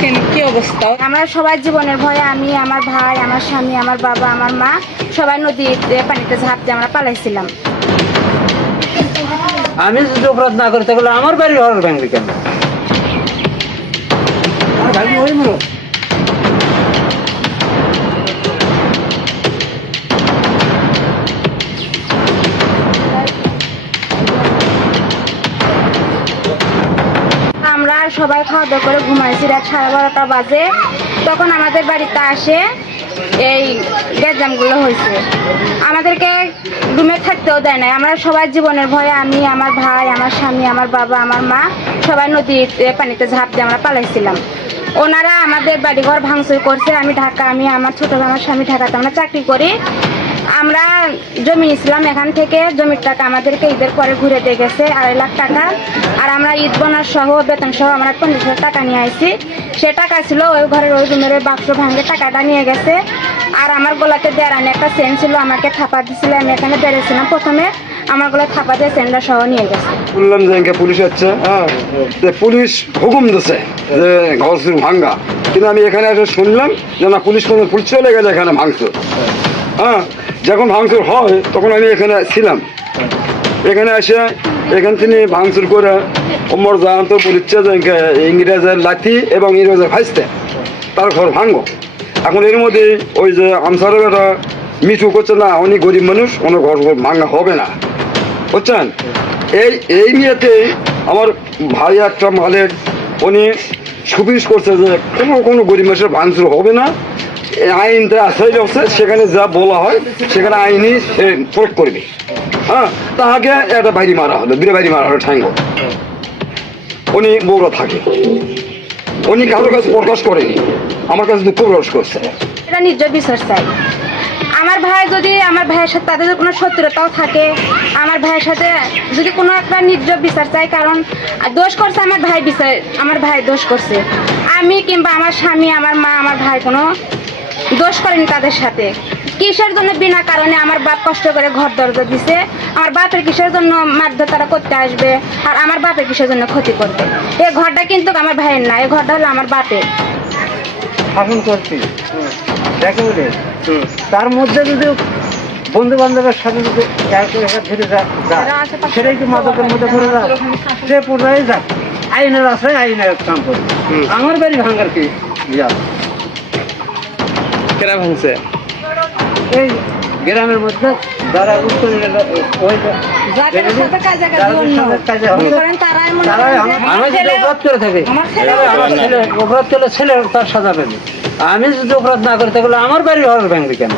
দেখেন কি অবস্থা। আমরা সবাই জীবনের ভয়ে, আমি, আমার ভাই, আমার স্বামী, আমার বাবা, আমার মা, সবাই নদীতে পানিতে ঝাঁপ দিয়ে আমরা পালাইছিলাম। আমি যদি অপরাধ না করতে গেলে আমার বাড়ি ঘর ভাঙবে কেন? আমরা সবাই খাওয়া দাওয়া করে ঘুমাইছি, রাত 12:30 বাজে। তখন আমাদের বাড়িতে আসে এই গ্যাজামগুলো হয়েছে। আমাদেরকে রুমে থাকতেও দেয় নাই। আমরা সবাই জীবনের ভয়ে, আমি, আমার ভাই, আমার স্বামী, আমার বাবা, আমার মা, সবাই নদীতে পানিতে ঝাঁপ দিয়ে আমরা পালাইছিলাম। ওনারা আমাদের বাড়িঘর ভাঙচুর করছে। আমি আমার ছোট ভাই, আমার স্বামী ঢাকাতে আমরা চাকরি করি। আমরা জমি নিয়েছিলাম, এখান থেকে জমির টাকা আমাদেরকে ঈদের পরে ঘুরে দিয়ে গেছে 2.5 লাখ টাকা। আর আমরা ঈদ বোনাস সহ, বেতন সহ আমরা 50,000 টাকা নিয়ে আসছি। সে টাকা ছিল ওই ঘরের ওই রুমের ওই বাক্স ভাঙে টাকাটা নিয়ে গেছে। আর আমার গলাতে দেড়ানি একটা চেন ছিল, আমাকে থাপা দিছিল। আমি এখানে বেড়েছিলাম প্রথমে, আমার গলায় থাপা দিয়ে চেনটা সহ নিয়ে গেছে। শুনলাম যে পুলিশ হচ্ছে, হ্যাঁ, যে পুলিশ হুকুম দিচ্ছে যে ঘর ভাঙ্গা, কিন্তু আমি এখানে এসে শুনলাম যে না, পুলিশ চলে গেছে এখানে ভাঙচুর। হ্যাঁ, যখন ভাঙচুর হয় তখন আমি এখানে ছিলাম। এখানে এসে এখান থেকে ভাঙচুর করে ওমর জাহান তো বলছে যে ইংরেজের লাঠি এবং ইংরেজের ভাইসতে তার ঘর ভাঙবো। এখন এর মধ্যে ওই যে আমসারের একটা মিঠু করছে, না উনি গরিব মানুষ, ওনার ঘর ভাঙা হবে না, বুঝছেন। এই নিয়েতেই আমার ভাই একটা মালিক উনি সুপারিশ করছে যে কোনো গরিব মানুষের ভাঙচুর হবে না, আইনটা আশ্রয় আছে, সেখানে যা বলা হয় সেখানে আইনই সে প্রয়োগ করবে। হ্যাঁ, তাহাকে একটা বাইরে মারা হলো, 2 বাইরে মারা হলো ঠ্যাঙ্গ। উনি বগুড়া থাকে, উনি কারোর কাছে প্রকাশ করেনি, আমার কাছে দুঃখ প্রকাশ করছে। এটা নির্জয় বিচার চাই। আমার ভাই যদি, আমার ভাইয়ের সাথে তাদের কোনো শত্রুতাও থাকে, আমার ভাইয়ের সাথে যদি কোনো একটা নির্জয় বিচার চাই। কারণ দোষ করছে আমার ভাই দোষ করছে। আমি কিংবা আমার স্বামী, আমার মা, আমার ভাই কোনো দোষ করেনি তাদের সাথে। কিসের জন্য বিনা কারণে আমার বাপ কষ্ট করে ঘর দরজা দিছে? আমার বাপের কিসের জন্য মারধর তারা করতে আসবে? আর আমার বাপের কিসের জন্য ক্ষতি করবে? এই ঘরটা কিন্তু আমার ভাইয়ের না, এই ঘরটা হলো আমার বাপের। শাসন করছি দেখে বলে তার মধ্যে যদি বন্ধু বান্ধবের সাথে যদি ধরে যায়, সেটাই কি মাদকের মধ্যে ধরে যায়, সে পর্যায়ে যাক, আইনের আশ্রয় আইনের কাম করবে। আমার বাড়ি ভাঙার কি কেরা ভাঙছে? এই গ্রামের মধ্যে যারা উত্তর অপরাধ করে থাকে, অপরাধ করলে ছেলে তার সাজা পাবে। আমি যদি অপরাধ না করতে গেলে আমার বাড়ি ঘর ভাঙবে কেন?